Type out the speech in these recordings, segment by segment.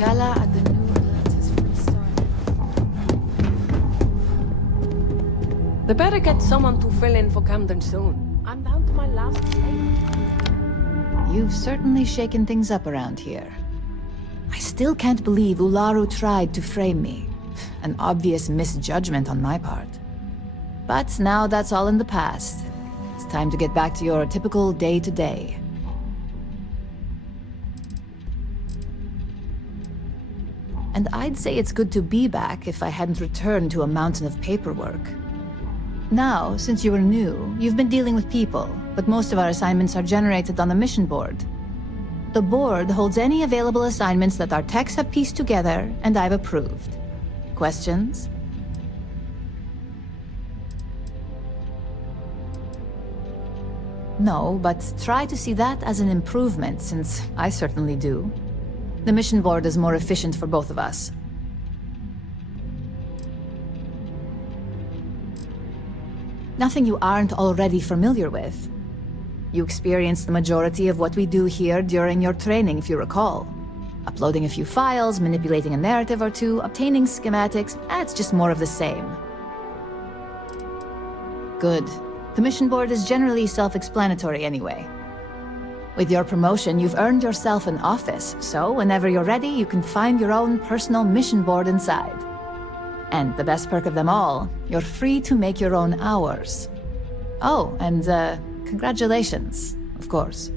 Gala at the new Atlantis Free Starfield. They better get someone to fill in for Camden soon. I'm down to my last plate. You've certainly shaken things up around here. I still can't believe Ularu tried to frame me. An obvious misjudgment on my part. But now that's all in the past. It's time to get back to your typical day-to-day. And I'd say it's good to be back if I hadn't returned to a mountain of paperwork. Now, since you were new, you've been dealing with people, but most of our assignments are generated on the mission board. The board holds any available assignments that our techs have pieced together, and I've approved. Questions? No, but try to see that as an improvement, since I certainly do. The mission board is more efficient for both of us. Nothing you aren't already familiar with. You experienced the majority of what we do here during your training, if you recall. Uploading a few files, manipulating a narrative or two, obtaining schematics, it's just more of the same. Good. The mission board is generally self-explanatory anyway. With your promotion, you've earned yourself an office, so whenever you're ready, you can find your own personal mission board inside. And the best perk of them all, you're free to make your own hours. Oh, and congratulations, of course.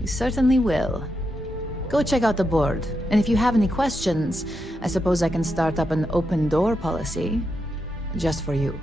You certainly will. Go check out the board, and if you have any questions, I suppose I can start up an open door policy. Just for you.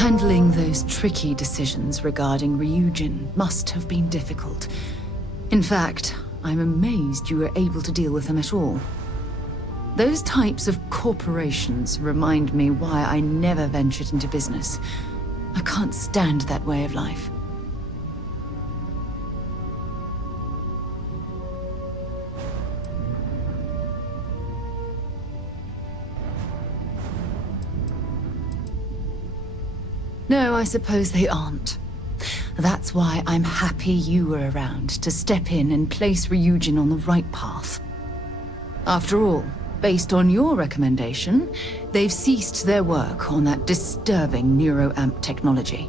Handling those tricky decisions regarding Ryujin must have been difficult. In fact, I'm amazed you were able to deal with them at all. Those types of corporations remind me why I never ventured into business. I can't stand that way of life. No, I suppose they aren't. That's why I'm happy you were around to step in and place Ryujin on the right path. After all, based on your recommendation, they've ceased their work on that disturbing neuroamp technology.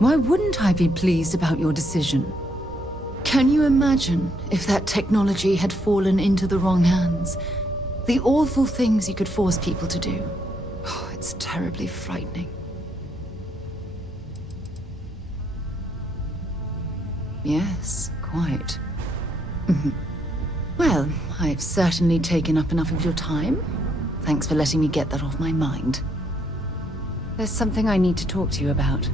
Why wouldn't I be pleased about your decision? Can you imagine if that technology had fallen into the wrong hands? The awful things you could force people to do. Oh, it's terribly frightening. Yes, quite. Well, I've certainly taken up enough of your time. Thanks for letting me get that off my mind. There's something I need to talk to you about.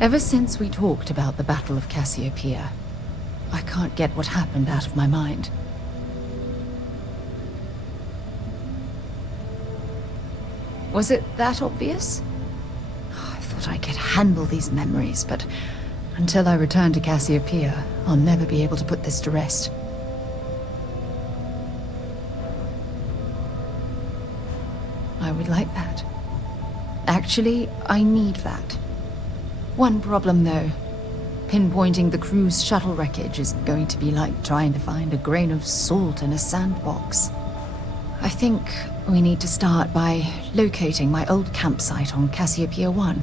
Ever since we talked about the Battle of Cassiopeia, I can't get what happened out of my mind. Was it that obvious? I thought I could handle these memories, but until I return to Cassiopeia, I'll never be able to put this to rest. I would like that. Actually, I need that. One problem, though. Pinpointing the crew's shuttle wreckage is going to be like trying to find a grain of salt in a sandbox. I think we need to start by locating my old campsite on Cassiopeia 1.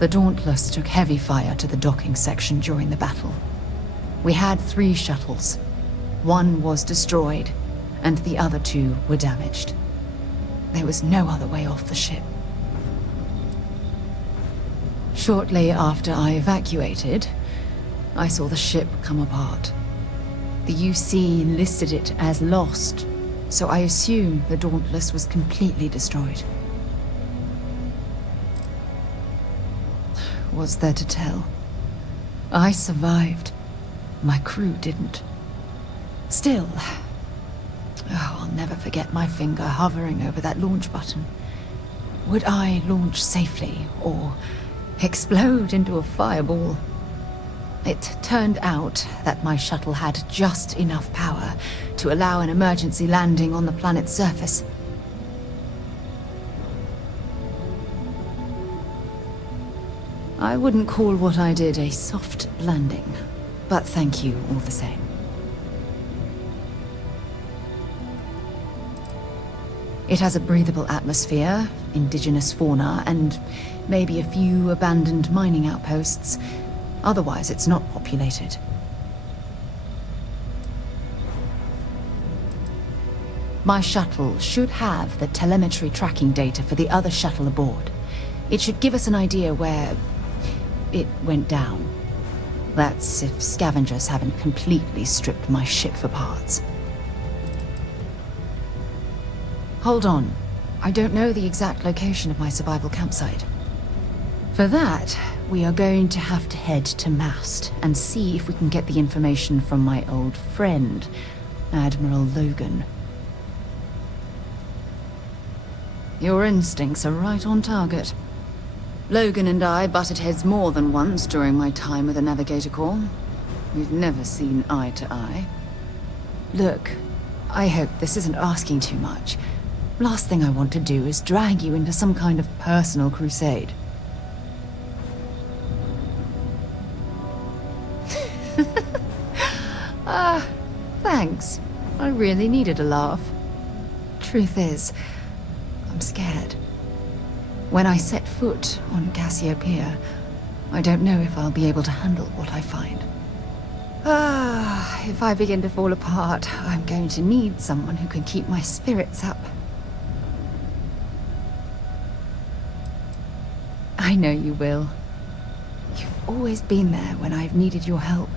The Dauntless took heavy fire to the docking section during the battle. We had 3 shuttles. One was destroyed, and the other 2 were damaged. There was no other way off the ship. Shortly after I evacuated, I saw the ship come apart. The UC listed it as lost, so I assume the Dauntless was completely destroyed. What's there to tell? I survived. My crew didn't. Still, I'll never forget my finger hovering over that launch button. Would I launch safely, or explode into a fireball? It turned out that my shuttle had just enough power to allow an emergency landing on the planet's surface. I wouldn't call what I did a soft landing, but thank you all the same. It has a breathable atmosphere, indigenous fauna, and maybe a few abandoned mining outposts. Otherwise, it's not populated. My shuttle should have the telemetry tracking data for the other shuttle aboard. It should give us an idea where it went down. That's if scavengers haven't completely stripped my ship for parts. Hold on. I don't know the exact location of my survival campsite. For that, we are going to have to head to Mast and see if we can get the information from my old friend, Admiral Logan. Your instincts are right on target. Logan and I butted heads more than once during my time with the Navigator Corps. We've never seen eye to eye. Look, I hope this isn't asking too much. Last thing I want to do is drag you into some kind of personal crusade. Thanks. I really needed a laugh. Truth is, I'm scared. When I set foot on Cassiopeia, I don't know if I'll be able to handle what I find. If I begin to fall apart, I'm going to need someone who can keep my spirits up. I know you will. You've always been there when I've needed your help.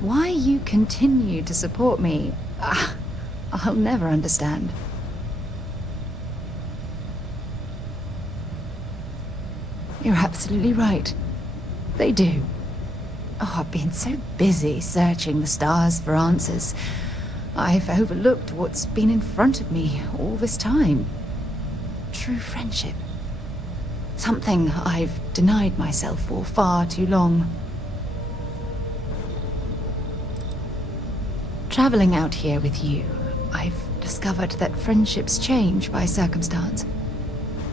Why you continue to support me, I'll never understand. You're absolutely right. They do. Oh, I've been so busy searching the stars for answers. I've overlooked what's been in front of me all this time. True friendship. Something I've denied myself for far too long. Traveling out here with you, I've discovered that friendships change by circumstance.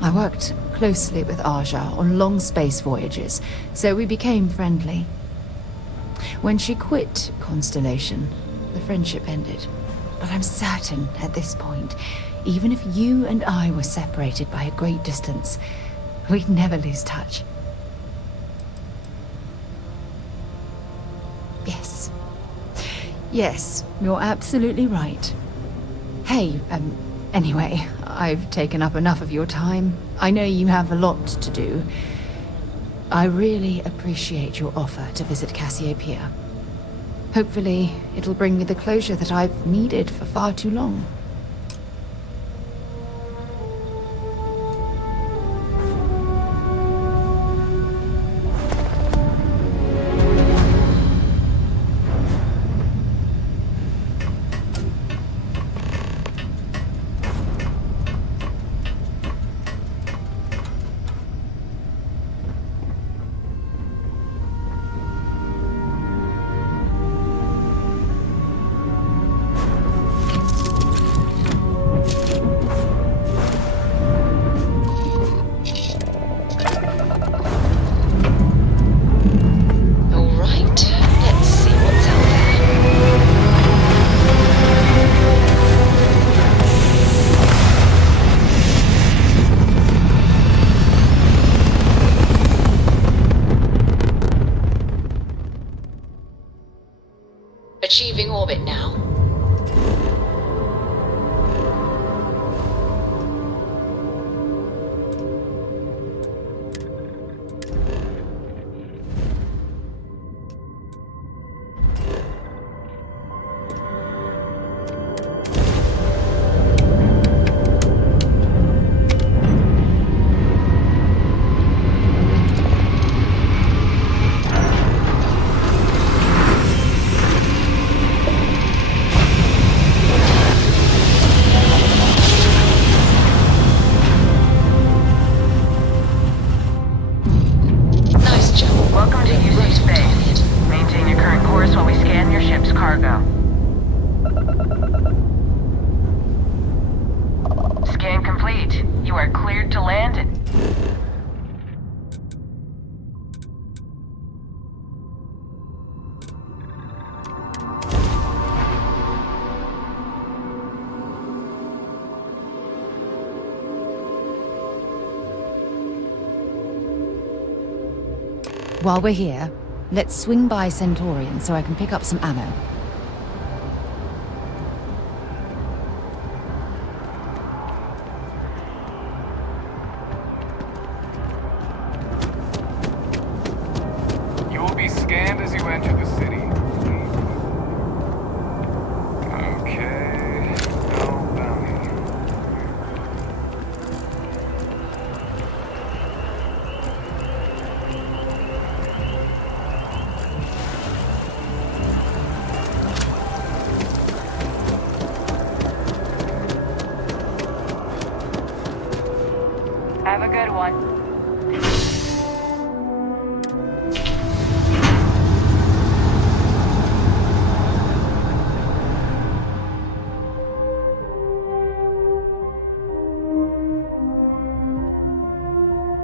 I worked closely with Aja on long space voyages, so we became friendly. When she quit Constellation, the friendship ended. But I'm certain at this point, even if you and I were separated by a great distance, we'd never lose touch. Yes, you're absolutely right. Hey, anyway, I've taken up enough of your time. I know you have a lot to do. I really appreciate your offer to visit Cassiopeia. Hopefully, it'll bring me the closure that I've needed for far too long. Achieving orbit now. While we're here, let's swing by Centaurian so I can pick up some ammo. You will be scanned as you enter the city. Okay, no bounty.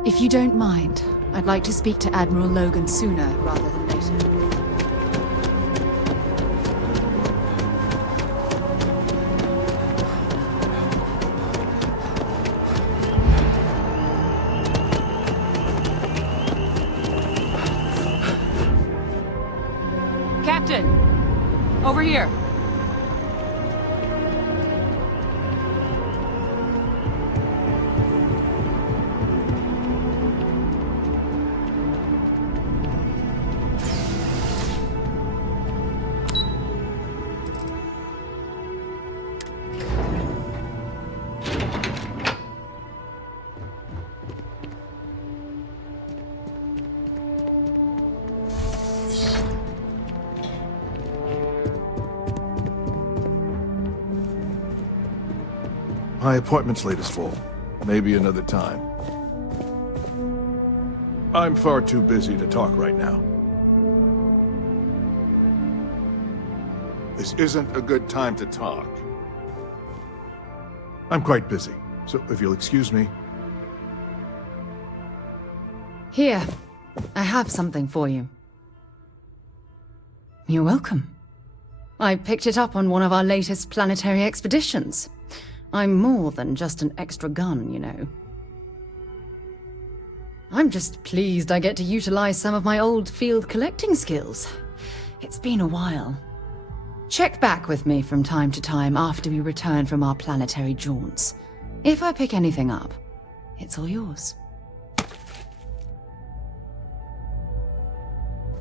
If you don't mind, I'd like to speak to Admiral Logan sooner rather than later. Captain! Over here! My appointment's late as full. Maybe another time. I'm far too busy to talk right now. This isn't a good time to talk. I'm quite busy, so if you'll excuse me. Here, I have something for you. You're welcome. I picked it up on one of our latest planetary expeditions. I'm more than just an extra gun, you know. I'm just pleased I get to utilize some of my old field collecting skills. It's been a while. Check back with me from time to time after we return from our planetary jaunts. If I pick anything up, it's all yours.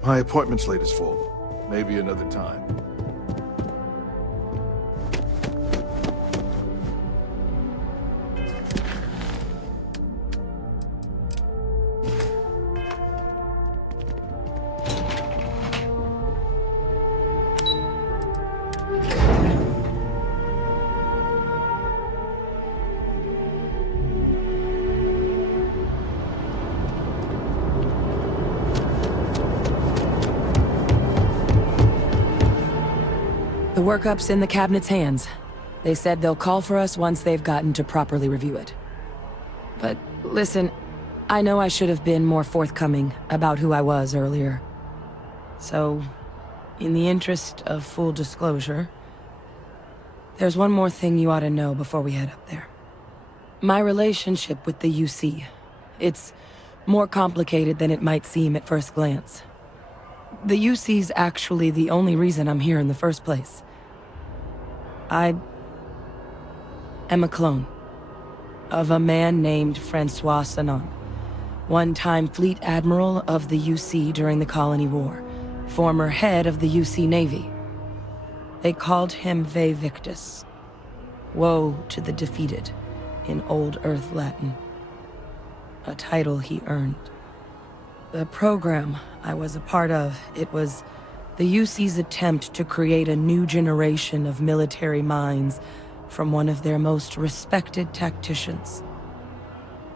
My appointment's late as full. Maybe another time. The workup's in the cabinet's hands. They said they'll call for us once they've gotten to properly review it. But listen, I know I should have been more forthcoming about who I was earlier. So, in the interest of full disclosure, there's one more thing you ought to know before we head up there. My relationship with the UC. It's more complicated than it might seem at first glance. The UC's actually the only reason I'm here in the first place. I am a clone of a man named Francois Sanon, one-time fleet admiral of the UC during the Colony War, former head of the UC Navy. They called him Ve Victus, woe to the defeated, in Old Earth Latin, a title he earned. The program I was a part of, it was the UC's attempt to create a new generation of military minds from one of their most respected tacticians.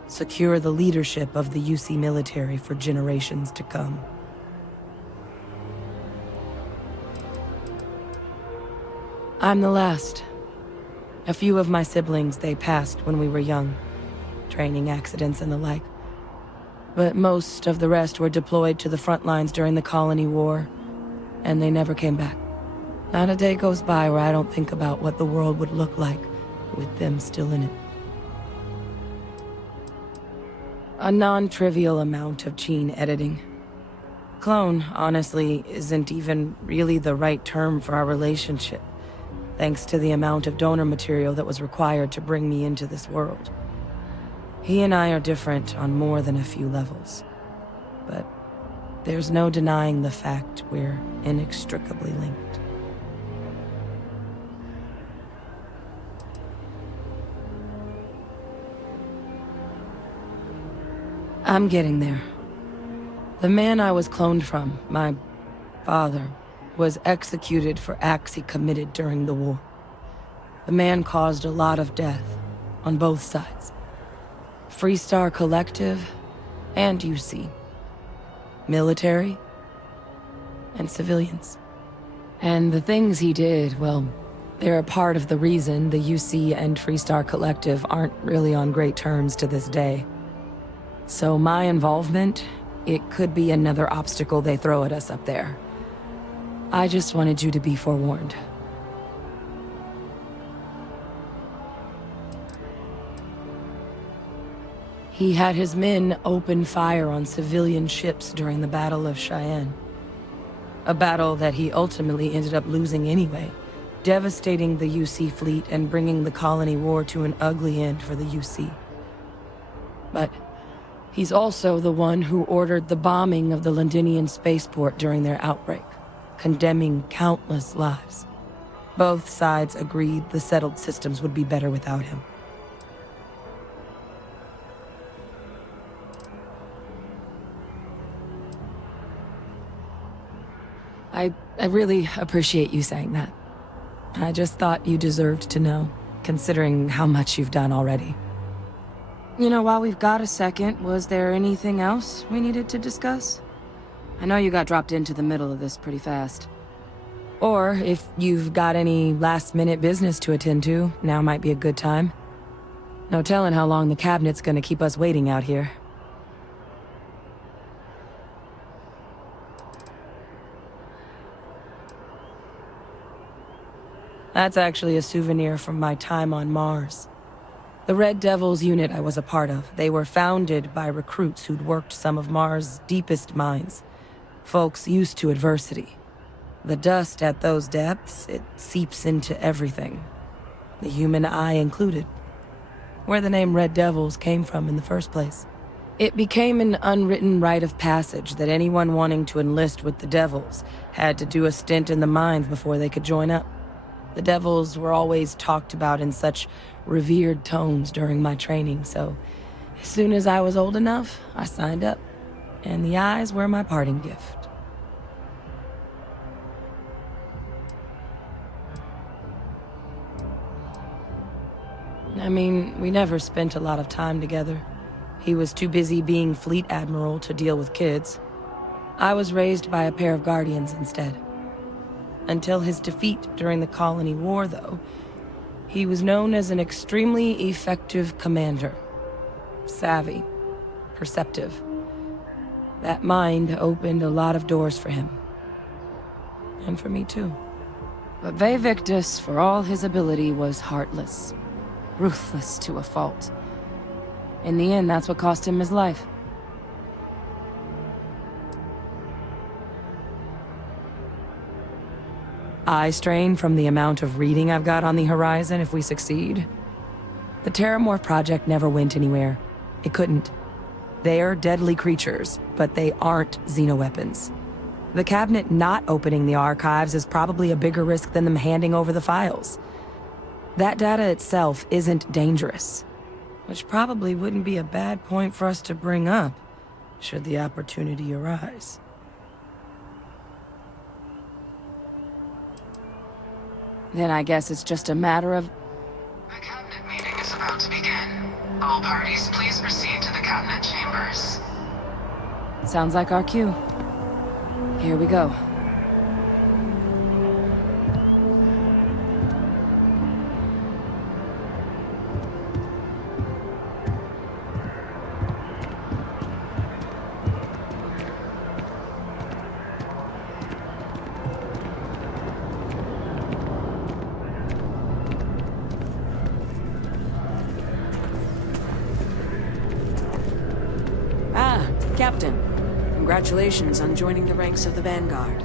Secure the leadership of the UC military for generations to come. I'm the last. A few of my siblings, they passed when we were young, training accidents and the like. But most of the rest were deployed to the front lines during the Colony War, and they never came back. Not a day goes by where I don't think about what the world would look like with them still in it. A non-trivial amount of gene editing. Clone, honestly, isn't even really the right term for our relationship, thanks to the amount of donor material that was required to bring me into this world. He and I are different on more than a few levels, but there's no denying the fact we're inextricably linked. I'm getting there. The man I was cloned from, my father, was executed for acts he committed during the war. The man caused a lot of death on both sides. Freestar Collective and UC. Military and civilians. And the things he did, well, they're a part of the reason the UC and Freestar Collective aren't really on great terms to this day. So my involvement, it could be another obstacle they throw at us up there. I just wanted you to be forewarned. He had his men open fire on civilian ships during the Battle of Cheyenne. A battle that he ultimately ended up losing anyway, devastating the UC fleet and bringing the colony war to an ugly end for the UC. But he's also the one who ordered the bombing of the Londinian spaceport during their outbreak, condemning countless lives. Both sides agreed the settled systems would be better without him. I really appreciate you saying that. I just thought you deserved to know, considering how much you've done already. You know, while we've got a second, was there anything else we needed to discuss? I know you got dropped into the middle of this pretty fast. Or if you've got any last-minute business to attend to, now might be a good time. No telling how long the cabinet's gonna keep us waiting out here. That's actually a souvenir from my time on Mars. The Red Devils unit I was a part of, they were founded by recruits who'd worked some of Mars' deepest mines. Folks used to adversity. The dust at those depths, it seeps into everything. The human eye included. Where the name Red Devils came from in the first place. It became an unwritten rite of passage that anyone wanting to enlist with the Devils had to do a stint in the mines before they could join up. The Devils were always talked about in such revered tones during my training, so as soon as I was old enough, I signed up. And the eyes were my parting gift. I mean, we never spent a lot of time together. He was too busy being fleet admiral to deal with kids. I was raised by a pair of guardians instead. Until his defeat during the colony war, though, he was known as an extremely effective commander. Savvy, perceptive. That mind opened a lot of doors for him. And for me, too. But Victus, for all his ability, was heartless. Ruthless to a fault. In the end, that's what cost him his life. Eye strain from the amount of reading I've got on the horizon if we succeed. The Terramorph project never went anywhere. It couldn't. They're deadly creatures, but they aren't xenoweapons. The cabinet not opening the archives is probably a bigger risk than them handing over the files. That data itself isn't dangerous, which probably wouldn't be a bad point for us to bring up, should the opportunity arise. Then I guess it's just a matter of... The cabinet meeting is about to begin. All parties, please proceed to the cabinet chambers. Sounds like our cue. Here we go. Captain, congratulations on joining the ranks of the Vanguard.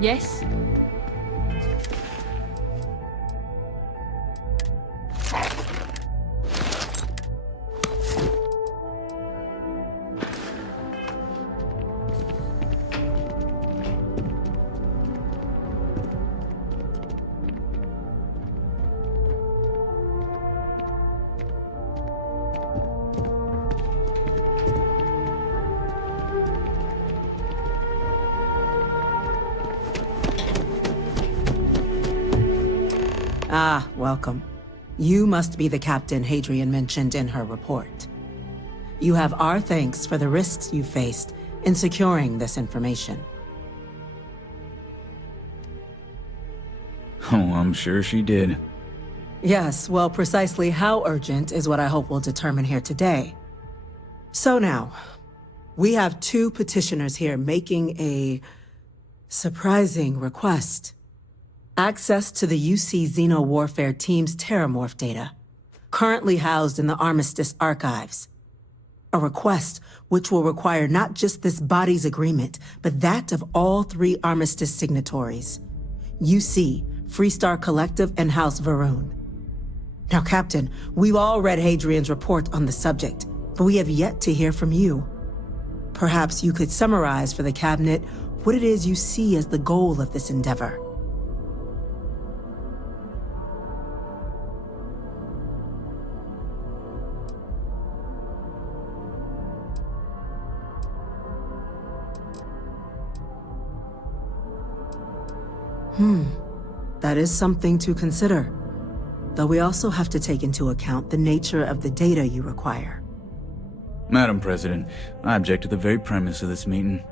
Yes? Ah, welcome. You must be the captain Hadrian mentioned in her report. You have our thanks for the risks you faced in securing this information. Oh, I'm sure she did. Yes, well, precisely how urgent is what I hope we'll determine here today. So now, we have two petitioners here making a surprising request. Access to the UC Xeno Warfare Team's Terramorph data, currently housed in the Armistice archives. A request which will require not just this body's agreement, but that of all three Armistice signatories. UC, Freestar Collective, and House Varun. Now, Captain, we've all read Hadrian's report on the subject, but we have yet to hear from you. Perhaps you could summarize for the Cabinet what it is you see as the goal of this endeavor. That is something to consider. Though we also have to take into account the nature of the data you require. Madam President, I object to the very premise of this meeting.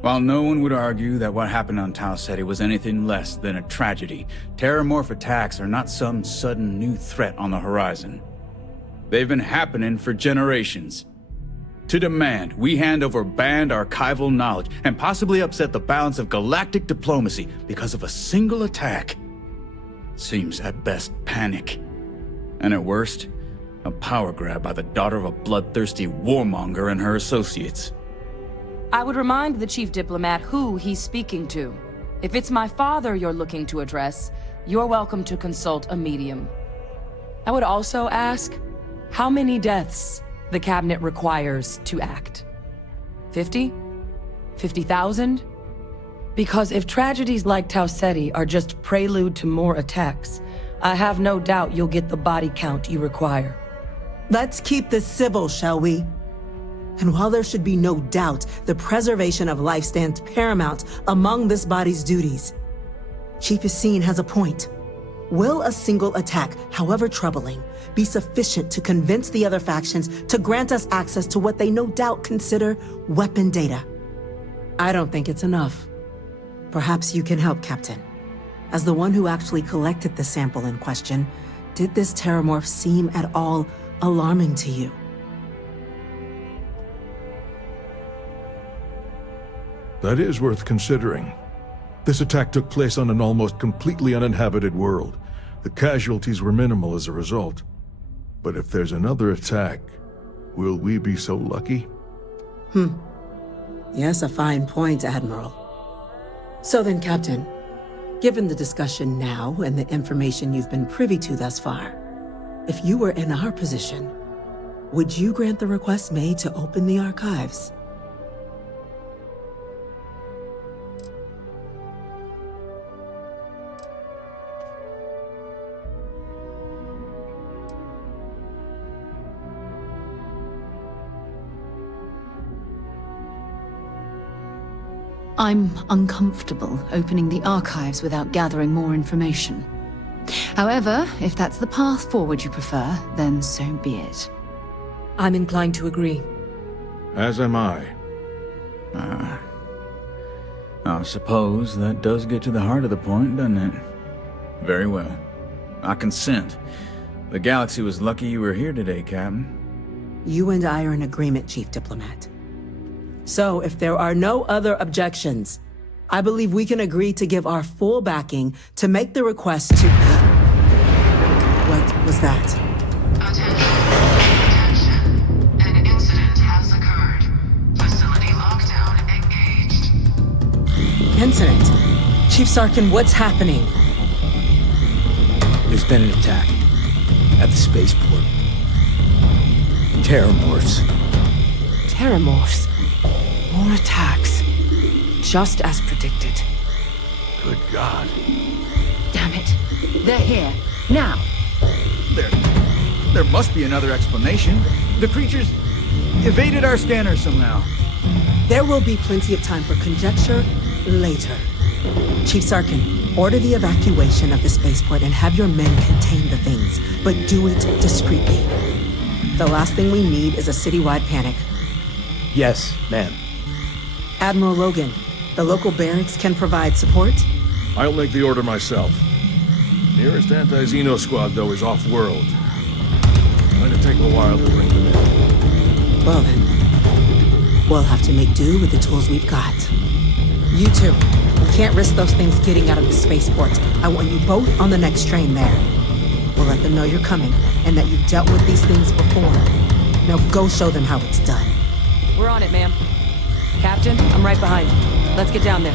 While no one would argue that what happened on Tau Ceti was anything less than a tragedy, Terramorph attacks are not some sudden new threat on the horizon. They've been happening for generations. To demand we hand over banned archival knowledge and possibly upset the balance of galactic diplomacy because of a single attack seems at best panic. And at worst, a power grab by the daughter of a bloodthirsty warmonger and her associates. I would remind the chief diplomat who he's speaking to. If it's my father you're looking to address, you're welcome to consult a medium. I would also ask how many deaths the Cabinet requires to act. 50? 50,000? Because if tragedies like Tau Ceti are just prelude to more attacks, I have no doubt you'll get the body count you require. Let's keep this civil, shall we? And while there should be no doubt the preservation of life stands paramount among this body's duties, Chief Yassine has a point. Will a single attack, however troubling, be sufficient to convince the other factions to grant us access to what they no doubt consider weapon data? I don't think it's enough. Perhaps you can help, Captain. As the one who actually collected the sample in question, did this Terramorph seem at all alarming to you? That is worth considering. This attack took place on an almost completely uninhabited world. The casualties were minimal as a result. But if there's another attack, will we be so lucky? Yes, a fine point, Admiral. So then, Captain, given the discussion now and the information you've been privy to thus far, if you were in our position, would you grant the request made to open the archives? I'm uncomfortable opening the archives without gathering more information. However, if that's the path forward you prefer, then so be it. I'm inclined to agree. As am I. I suppose that does get to the heart of the point, doesn't it? Very well. I consent. The galaxy was lucky you were here today, Captain. You and I are in agreement, Chief Diplomat. So, if there are no other objections, I believe we can agree to give our full backing to make the request to... What was that? Attention. An incident has occurred. Facility lockdown engaged. Incident? Chief Sarkin, what's happening? There's been an attack at the spaceport. Terramorphs. Terramorphs. More attacks. Just as predicted. Good God. Damn it. They're here. Now. There must be another explanation. The creatures evaded our scanners somehow. There will be plenty of time for conjecture later. Chief Sarkin, order the evacuation of the spaceport and have your men contain the things, but do it discreetly. The last thing we need is a citywide panic. Yes, ma'am. Admiral Logan, the local barracks can provide support? I'll make the order myself. nearest anti-Xeno squad, though, is off-world. Going to take a while to bring them in. Well then, we'll have to make do with the tools we've got. You two, we can't risk those things getting out of the spaceport. I want you both on the next train there. We'll let them know you're coming, and that you've dealt with these things before. Now go show them how it's done. We're on it, ma'am. Captain, I'm right behind you. Let's get down there.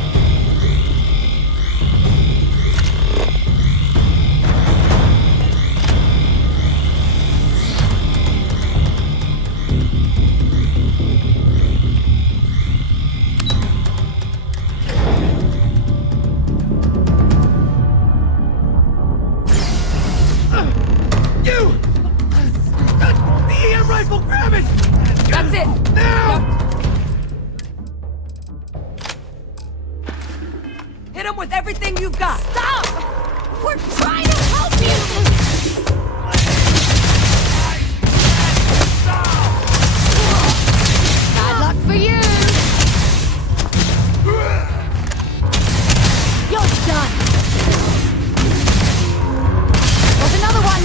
That's it! Now! Hit him with everything you've got! Stop! We're trying to help you! Bad luck for you! You're done! There's another one!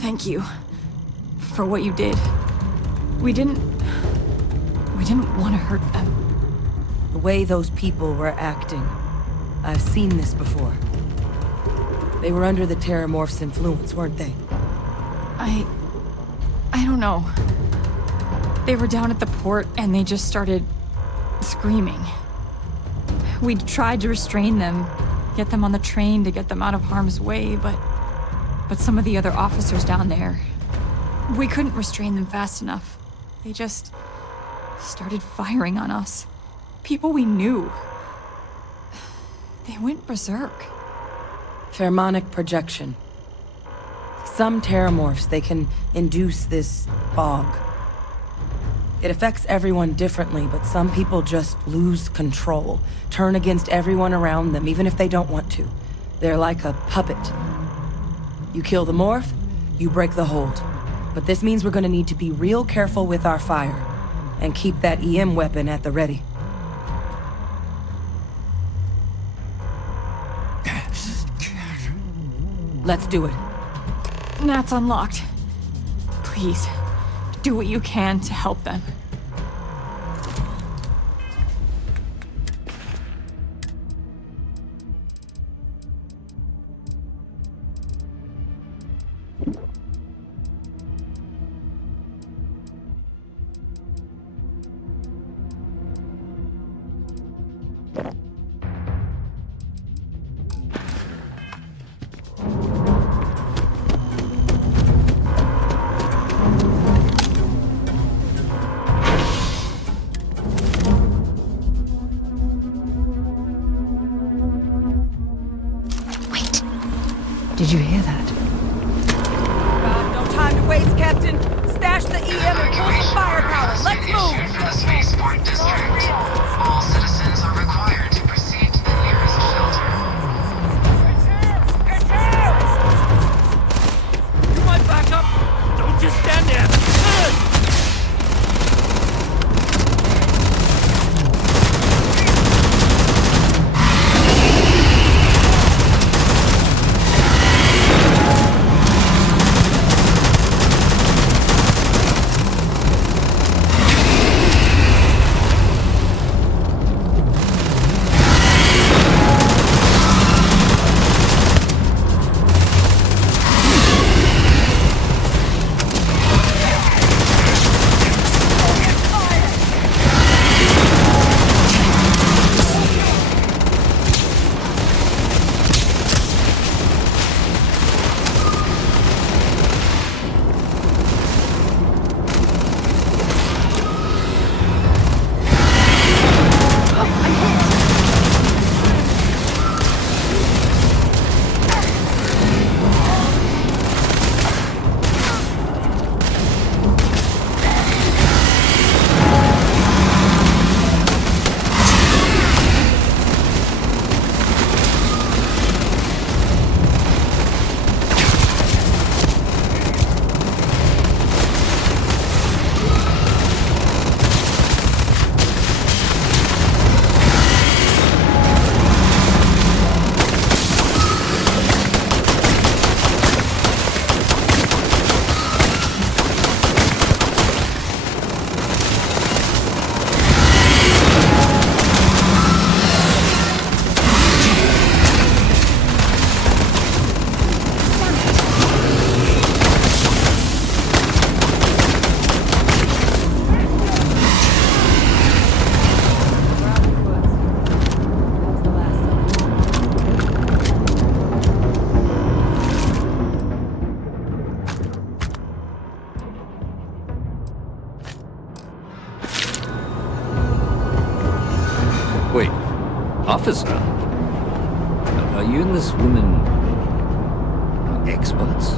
Thank you for what you did. We didn't want to hurt them. The way those people were acting, I've seen this before. They were under the Terramorph's influence, weren't they? I don't know. They were down at the port and they just started screaming. We tried to restrain them, get them on the train to get them out of harm's way, but some of the other officers down there, we couldn't restrain them fast enough. They just started firing on us. People we knew. They went berserk. Pheromonic projection. Some Terramorphs, they can induce this fog. It affects everyone differently, but some people just lose control, turn against everyone around them, even if they don't want to. They're like a puppet. You kill the morph, you break the hold. But this means we're gonna need to be real careful with our fire, and keep that EM weapon at the ready. Let's do it. Nat's unlocked. Please, do what you can to help them. Did you hear that? No time to waste, Captain. Stash the EM and pull some firepower. Let's move! For the spaceport district. All citizens are required to proceed to the nearest shelter. You might back up. Don't just stand there. officer. Are you and this woman experts?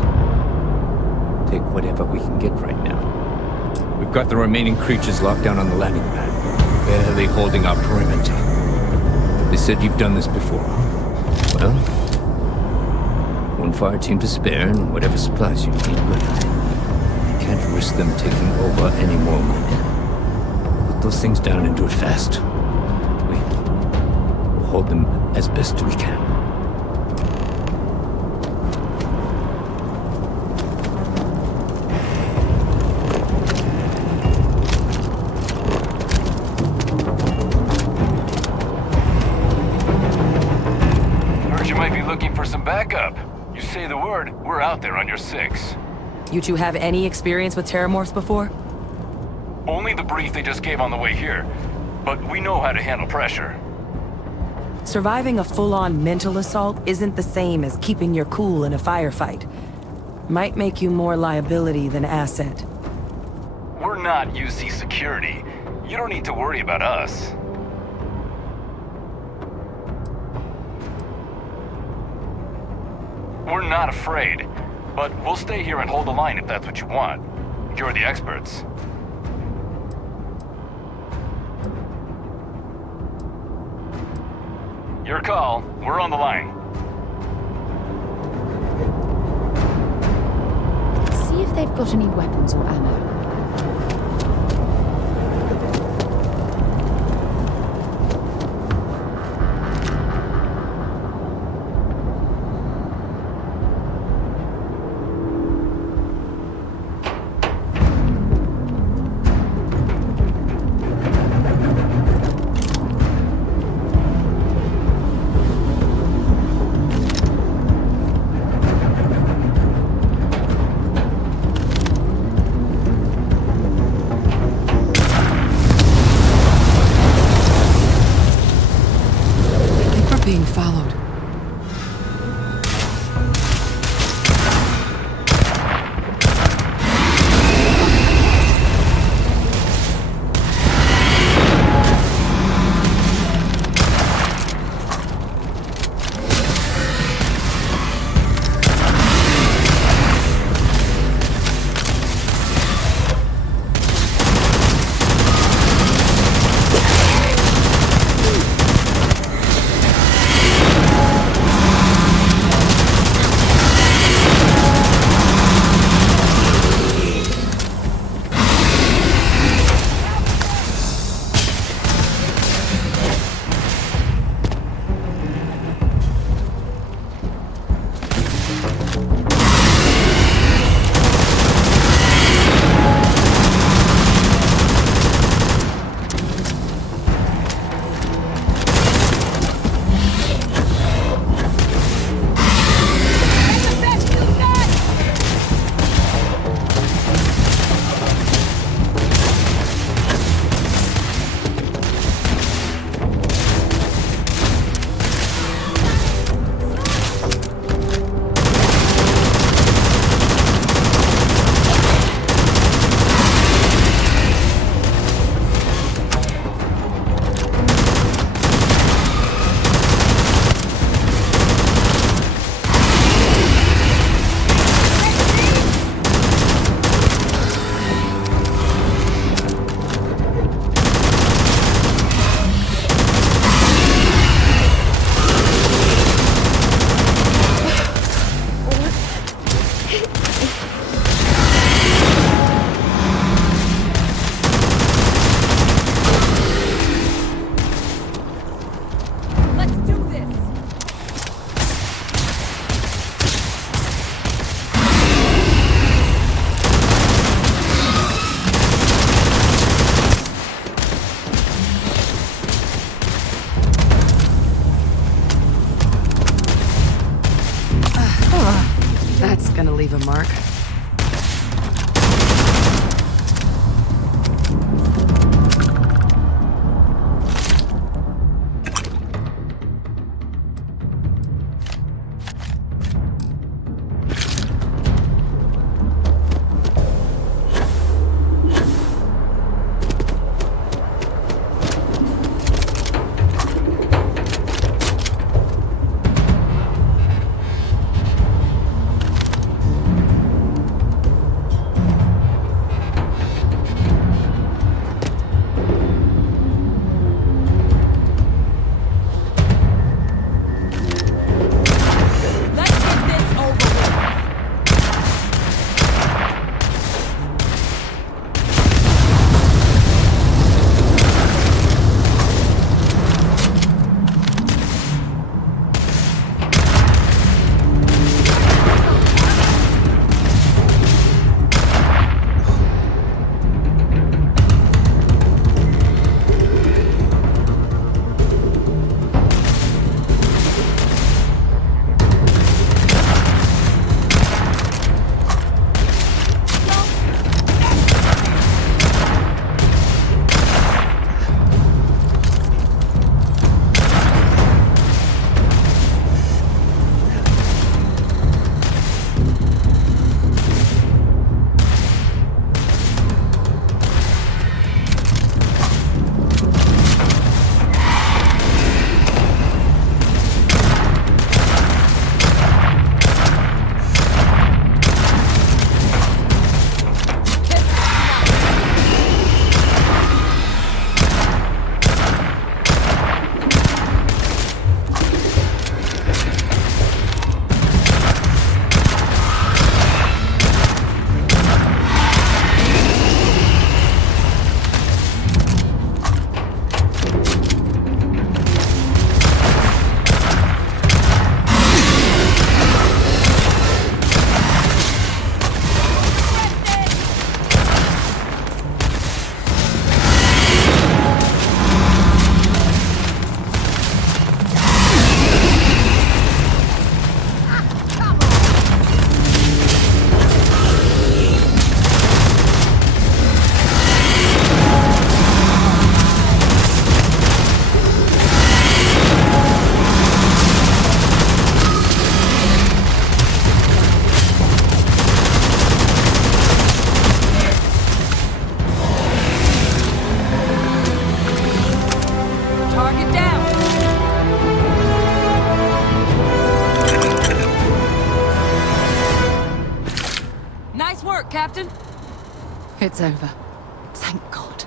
Take whatever we can get right now. We've got the remaining creatures locked down on the landing pad, barely holding our perimeter. They said you've done this before. Well, one fire team to spare and whatever supplies you need, but I can't risk them taking over any more of my men. Put those things down and do it fast. We'll hold them as best we can. Backup. You say the word, we're out there on your 6. You two have any experience with terramorphs before? Only the brief they just gave on the way here. But we know how to handle pressure. Surviving a full-on mental assault isn't the same as keeping your cool in a firefight. Might make you more liability than asset. We're not UC security. You don't need to worry about us. We're not afraid, but we'll stay here and hold the line if that's what you want. You're the experts. Your call. We're on the line. See if they've got any weapons or ammo. Being followed. That's gonna leave a mark. Captain? It's over. Thank God.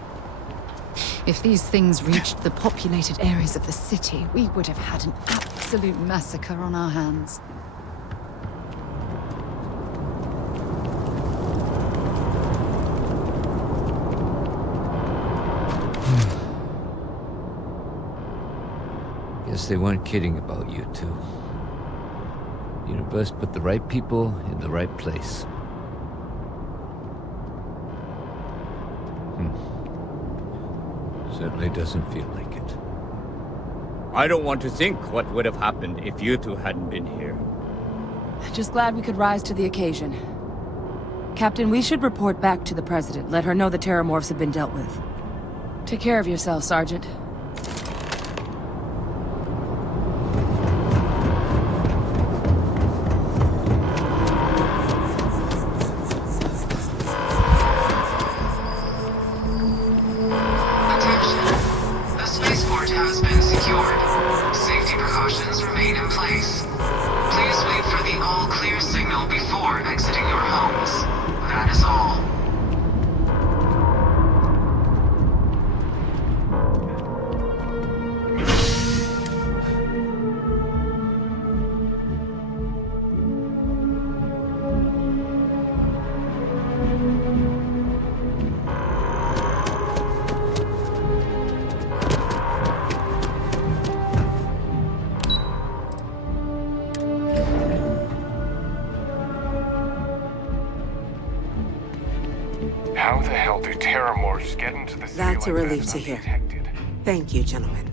If these things reached the populated areas of the city, we would have had an absolute massacre on our hands. Guess they weren't kidding about you two. Universe put the right people in the right place. Certainly doesn't feel like it. I don't want to think what would have happened if you two hadn't been here. Just glad we could rise to the occasion. Captain, we should report back to the President. Let her know the Terramorphs have been dealt with. Take care of yourself, Sergeant. How the hell do Terramorphs get into the city? That's a relief to hear. Thank you, gentlemen.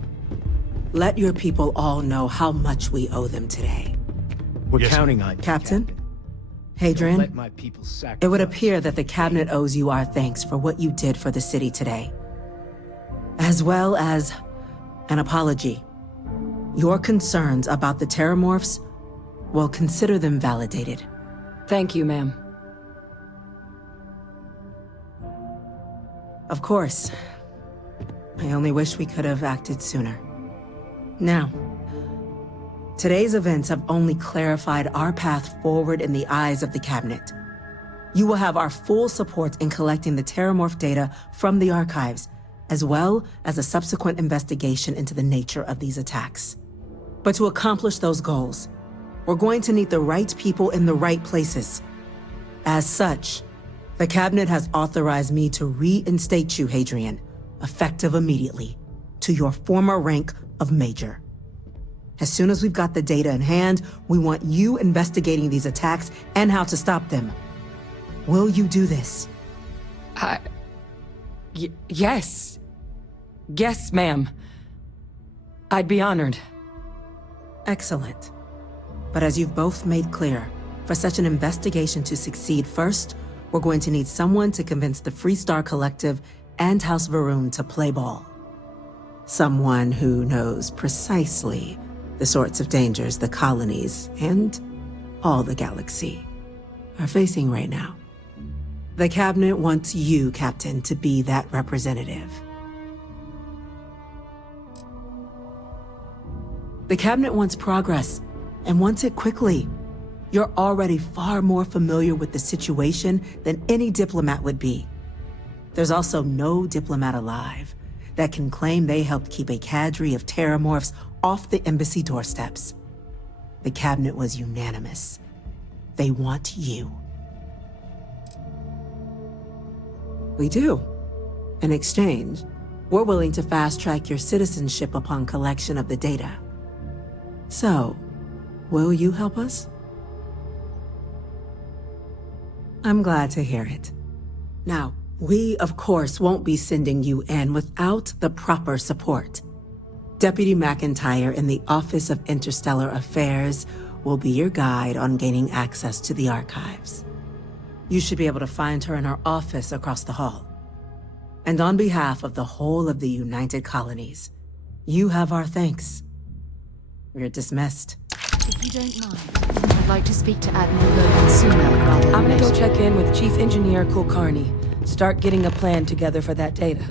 Let your people all know how much we owe them today. We're counting on you, Captain? Don't Hadrian, let my people sacrifice. it would appear that the Cabinet owes you our thanks for what you did for the city today. As well as an apology. Your concerns about the Terramorphs, well, consider them validated. Thank you, ma'am. Of course. I only wish we could have acted sooner. Now, today's events have only clarified our path forward in the eyes of the Cabinet. You will have our full support in collecting the Terramorph data from the archives, as well as a subsequent investigation into the nature of these attacks. But to accomplish those goals, we're going to need the right people in the right places. As such, the Cabinet has authorized me to reinstate you, Hadrian, effective immediately, to your former rank of Major. As soon as we've got the data in hand, we want you investigating these attacks and how to stop them. Will you do this? Yes. Yes, ma'am. I'd be honored. Excellent. But as you've both made clear, for such an investigation to succeed first, we're going to need someone to convince the Freestar Collective and House Varun to play ball. Someone who knows precisely the sorts of dangers the colonies and all the galaxy are facing right now. The Cabinet wants you, Captain, to be that representative. The Cabinet wants progress, and wants it quickly. You're already far more familiar with the situation than any diplomat would be. There's also no diplomat alive that can claim they helped keep a cadre of Terramorphs off the embassy doorsteps. The Cabinet was unanimous. They want you. We do. In exchange, we're willing to fast-track your citizenship upon collection of the data. So, will you help us? I'm glad to hear it. Now, we, of course, won't be sending you in without the proper support. Deputy McIntyre in the Office of Interstellar Affairs will be your guide on gaining access to the archives. You should be able to find her in her office across the hall. And on behalf of the whole of the United Colonies, you have our thanks. You're dismissed. If you don't mind, I'd like to speak to Admiral Logan sooner rather than I'm gonna go later. check in with Chief Engineer Kulkarni. Start getting a plan together for that data.